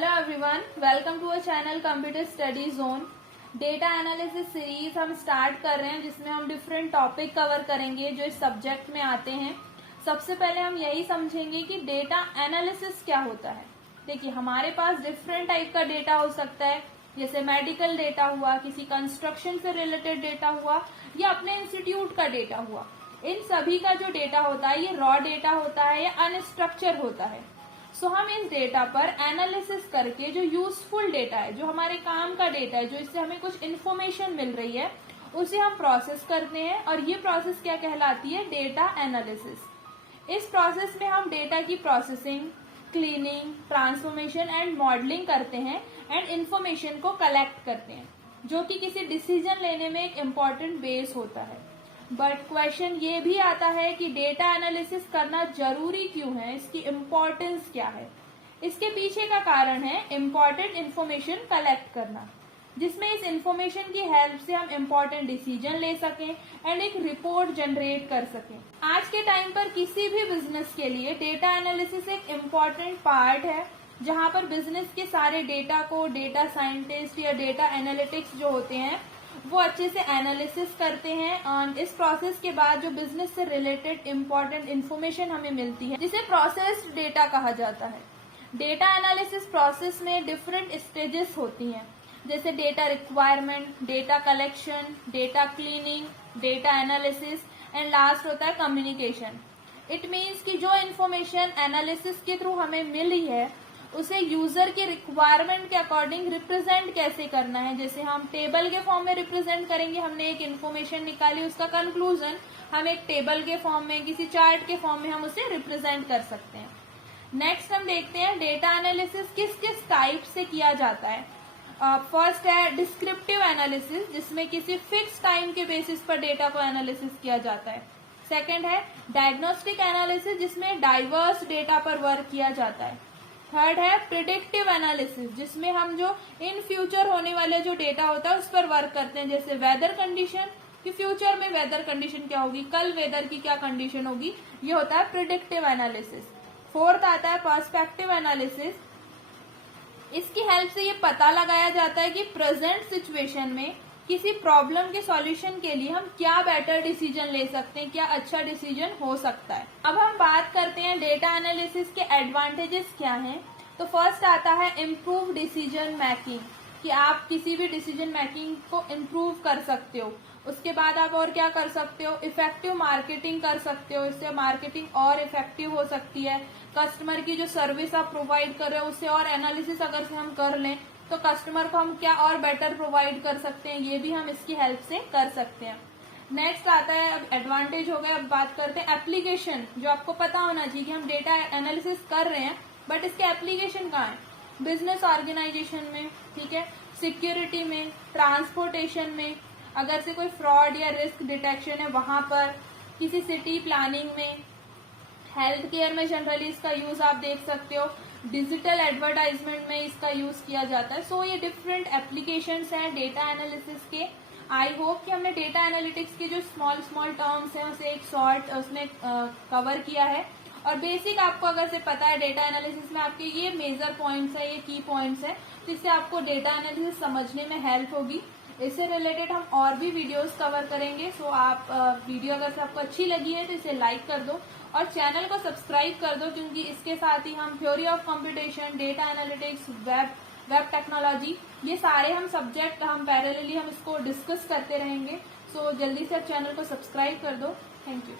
Hello everyone, welcome to our channel Computer Study Zone. Data analysis series हम start कर रहे हैं जिसमें हम डिफरेंट टॉपिक कवर करेंगे जो इस सब्जेक्ट में आते हैं। सबसे पहले हम यही समझेंगे कि डेटा एनालिसिस क्या होता है। देखिए, हमारे पास डिफरेंट टाइप का डेटा हो सकता है, जैसे मेडिकल डेटा हुआ, किसी कंस्ट्रक्शन से रिलेटेड डेटा हुआ या अपने इंस्टीट्यूट का डेटा हुआ। इन सभी का जो डेटा होता है ये रॉ डेटा होता है या अनस्ट्रक्चर होता है। सो हम इस डेटा पर एनालिसिस करके जो यूजफुल डेटा है, जो हमारे काम का डेटा है, जो इससे हमें कुछ इन्फॉर्मेशन मिल रही है, उसे हम प्रोसेस करते हैं और ये प्रोसेस क्या कहलाती है? Data analysis. इस प्रोसेस में हम डेटा की processing, cleaning, transformation and modelling करते हैं एंड इन्फॉर्मेशन को कलेक्ट करते हैं, जो कि किसी डिसीजन लेने में एक इम्पॉर्टेंट बेस होता है। बट क्वेश्चन ये भी आता है कि डेटा एनालिसिस करना जरूरी क्यों है, इसकी इम्पोर्टेंस क्या है। इसके पीछे का कारण है इम्पोर्टेंट इन्फॉर्मेशन कलेक्ट करना, जिसमें इस इन्फॉर्मेशन की हेल्प से हम इम्पोर्टेंट डिसीजन ले सकें एंड एक रिपोर्ट जनरेट कर सकें। आज के टाइम पर किसी भी बिजनेस के लिए डेटा एनालिसिस एक इम्पॉर्टेंट पार्ट है, जहां पर बिजनेस के सारे डेटा को डेटा साइंटिस्ट या डेटा एनालिटिक्स जो होते हैं वो अच्छे से एनालिसिस करते हैं और इस प्रोसेस के बाद जो बिजनेस से रिलेटेड इम्पोर्टेंट इन्फॉर्मेशन हमें मिलती है, जिसे प्रोसेस्ड डेटा कहा जाता है। डेटा एनालिसिस प्रोसेस में डिफरेंट स्टेजेस होती हैं, जैसे data requirement, data collection, data cleaning, data analysis and last होता है कम्युनिकेशन। इट मीन्स कि जो इन्फॉर्मेशन एनालिसिस के थ्रू हमें मिली है उसे यूजर के रिक्वायरमेंट के अकॉर्डिंग रिप्रेजेंट कैसे करना है। जैसे हम टेबल के फॉर्म में रिप्रेजेंट करेंगे, हमने एक इन्फॉर्मेशन निकाली, उसका कंक्लूजन हम एक टेबल के फॉर्म में, किसी चार्ट के फॉर्म में हम उसे रिप्रेजेंट कर सकते हैं। नेक्स्ट हम देखते हैं डेटा एनालिसिस किस किस टाइप से किया जाता है। फर्स्ट है डिस्क्रिप्टिव एनालिसिस, जिसमें किसी फिक्स टाइम के बेसिस पर डेटा को एनालिसिस किया जाता है। सेकेंड है डायग्नोस्टिक एनालिसिस, जिसमें डाइवर्स डेटा पर वर्क किया जाता है। थर्ड है प्रिडिक्टिव एनालिसिस, जिसमें हम जो इन फ्यूचर होने वाले जो डेटा होता है उस पर वर्क करते हैं, जैसे वेदर कंडीशन, कि फ्यूचर में वेदर कंडीशन क्या होगी, कल वेदर की क्या कंडीशन होगी, ये होता है प्रिडिक्टिव एनालिसिस। फोर्थ आता है पर्सपेक्टिव एनालिसिस। इसकी हेल्प से ये पता लगाया जाता है कि प्रेजेंट सिचुएशन में किसी प्रॉब्लम के सॉल्यूशन के लिए हम क्या बेटर डिसीजन ले सकते हैं, क्या अच्छा डिसीजन हो सकता है। अब हम बात करते हैं डेटा एनालिसिस के एडवांटेजेस क्या हैं। तो फर्स्ट आता है इम्प्रूव डिसीजन मेकिंग, कि आप किसी भी डिसीजन मेकिंग को इम्प्रूव कर सकते हो। उसके बाद आप और क्या कर सकते हो, इफेक्टिव मार्केटिंग कर सकते हो, इससे मार्केटिंग और इफेक्टिव हो सकती है। कस्टमर की जो सर्विस आप प्रोवाइड कर रहे हो उससे और एनालिसिस अगर से हम कर लें तो कस्टमर को हम क्या और बेटर प्रोवाइड कर सकते हैं, ये भी हम इसकी हेल्प से कर सकते हैं। नेक्स्ट आता है, अब एडवांटेज हो गया, अब बात करते हैं एप्लीकेशन, जो आपको पता होना चाहिए कि हम डेटा एनालिसिस कर रहे हैं बट इसके एप्लीकेशन कहाँ है। बिजनेस ऑर्गेनाइजेशन में, ठीक है, सिक्योरिटी में, ट्रांसपोर्टेशन में, अगर से कोई फ्रॉड या रिस्क डिटेक्शन है वहां पर, किसी सिटी प्लानिंग में, हेल्थ केयर में जनरली इसका यूज आप देख सकते हो, डिजिटल एडवर्टाइजमेंट में इसका यूज किया जाता है। सो ये डिफरेंट एप्लीकेशंस हैं डेटा एनालिसिस के। आई होप कि हमने डेटा एनालिटिक्स के जो स्मॉल स्मॉल टर्म्स हैं उसे एक शॉर्ट उसमें कवर किया है, और बेसिक आपको अगर से पता है डेटा एनालिसिस में आपके ये मेजर पॉइंट्स है, ये की पॉइंट्स है, जिससे आपको डेटा एनालिसिस समझने में हेल्प होगी। इससे रिलेटेड हम और भी वीडियोस कवर करेंगे। सो आप वीडियो अगर से आपको अच्छी लगी है तो इसे लाइक कर दो और चैनल को सब्सक्राइब कर दो, क्योंकि इसके साथ ही हम theory of computation, data analytics, web technology, ये सारे हम सब्जेक्ट हम पैरेलली हम इसको डिस्कस करते रहेंगे। सो जल्दी से आप चैनल को सब्सक्राइब कर दो। Thank you.